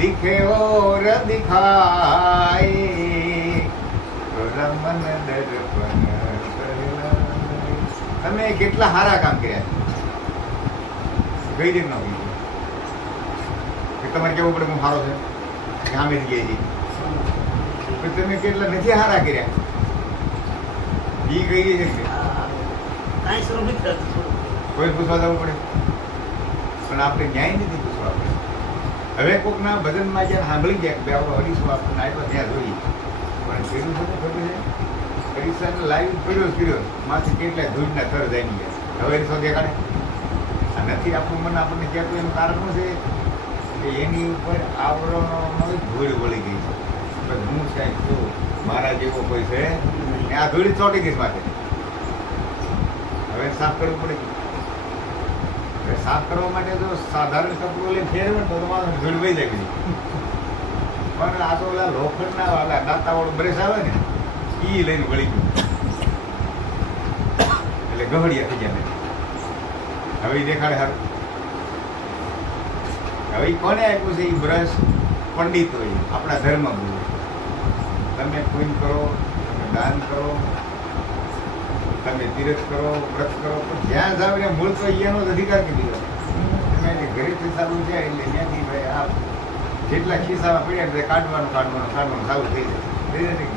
દિખે ઓર દિખાય રમન દર્પણ તમે કેટલા સારા કામ કર્યા? કઈ હોય? કે તમારે કેવું પડે હું સારો છે? ગામે જ ગઈ પણ તમે કેટલા નથી સારા કર્યા? બી કઈ ગઈ છે? કાંઈ પૂછવા જવું પડે? પણ આપણે ન્યાય નથી હવે કોકના ભજનમાં જ્યારે સાંભળી ગયા બે અઢીસો આપણને આવ્યો ત્યાં જોઈ. પણ પેલું શું ખબર છે? હરીસાને લાઈવ જ કર્યો માથે કેટલા ધૂળના થર જાય ગયા. હવે એ શોધે કાઢે આ નથી આપણું મન, આપણને કહેતું એનું કારણ છે? કે એની ઉપર આવરણોનો ધૂળ વળી ગઈ છે. પણ હું સાહેબ છું મારા જેવો કોઈ છે આ ધૂળ ચોટી ગઈ માટે હવે સાફ કરવું પડે. સાફ કરવા માટે જો સાધારણ કપડું લઈને ફેરવે તો તમારે જાય પણ આ તો ઓલા લોખંડના વાળા દાંતાવાળું બ્રેસ આવે ને એ લઈને વળી ગયું. એટલે ગહડિયા થઈ ગયા હવે દેખાડે હાર. હવે કોને આપ્યું છે એ બ્રશ? પંડિત હોય આપણા ધર્મ ગુરુ તમે પૂન કરો, તમે દાન કરો તમે તીરથ કરો, વ્રત કરો પણ જ્યાં જાવ ને મૂળ તો અહીંયાનો જ અધિકાર કીધી. તમે ગરીબ સારું છે, એટલે ત્યાંથી ભાઈ આ જેટલા ખિસ્સામાં પડ્યા એટલે કાઢવાનું કાઢવાનું કાઢવાનું, સારું થઈ જાય.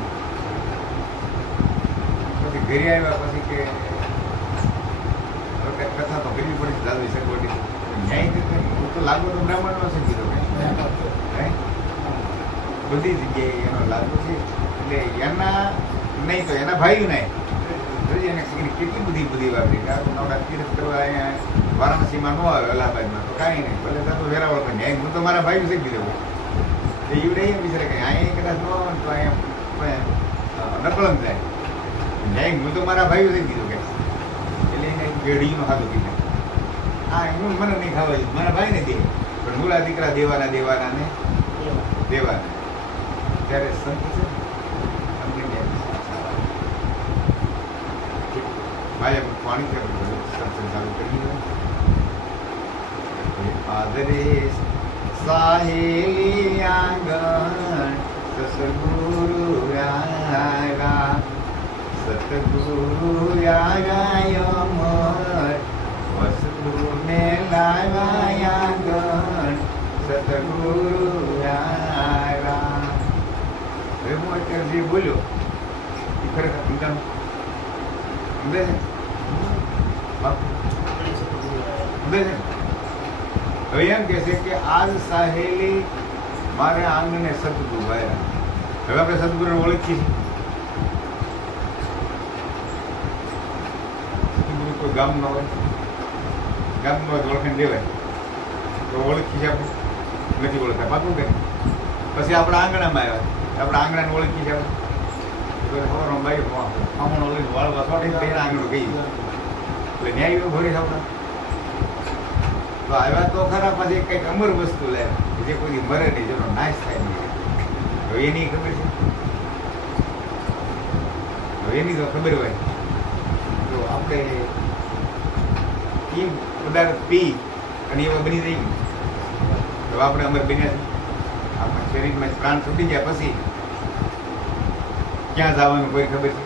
પછી ઘરે આવ્યા પછી કે કથા તો કરવી પડે દાદા સગવડી ન્યાય હું તો લાગુ તો બ્રાહ્મણનો છે કીધો. બધી જગ્યાએ એનો લાગુ છે. એટલે એના નહીં તો એના ભાઈ નહીં જોજે એને કેટલી બધી બધી વાપરી કે આ નવડા તીર્થ કરવા અહીંયા વારાણસીમાં ન આવે અલ્હાબાદમાં તો કાંઈ નહીં ભલે તો વેરાવળ પણ ન્યાય હું તો મારા ભાઈ છે કીધું એ એવું એમ વિચારે કે અહીંયા કદાચ ન આવે તો અહીંયા નકળમ જાય ન્યાય હું તો મારા ભાઈ છે કીધું કે એટલે એને પેઢીનું ખાધું કીધું હા હું મને નહીં ખાવા દીધું મારા ભાઈને દે પણ મૂળા દીકરા દેવાના દેવાના ને દેવાના ત્યારે સંત છે ને, અમને બે ભાઈ આપણે પાણી છે આપણે સત્સંગ ચાલુ કરી દો આદરે સાહેલી આંગણ સસગુરુ આવ્યા સતગુરુ આવ્યા અમર વસુને લાવ્યા આંગણ સતગુરુ આવ્યા હવે હું અત્યારે જે બોલ્યો એ ખરેખર સમજાણું સમજે છે બાપુ સમજે છે? હવે એમ કે છે કે આજ સાહેલી મારે આંગણે સદગુરુ આવ્યા હવે આપણે સદગુરુને સદગુરુ કોઈ ગામનો હોય. ગામનો હોય તો દેવાય. તો ઓળખી છે આપણે. નથી ઓળખતા. પાકું કે પછી આપણા આંગણામાં આવ્યા. આપણા આંગણાને ઓળખી છે આપણે. ખબર ભાઈ આમણો લઈને વાળવા સોટી આંગણું ગઈ એટલે ન્યાય ભરી આપણા તો આવ્યા તો ખરા, પછી કંઈક અમર વસ્તુ લે, જે કોઈ મરે નહીં, જેનો નાશ થાય નહીં. હવે એની ખબર છે? હવે એની તો ખબર હોય. તો આપણે એ પદાર્થ પી અને એવા બની થઈ તો આપણે અમર બન્યા આપણા શરીરમાં પ્રાણ છૂટી ગયા પછી ક્યાં જવાનું કોઈ ખબર છે?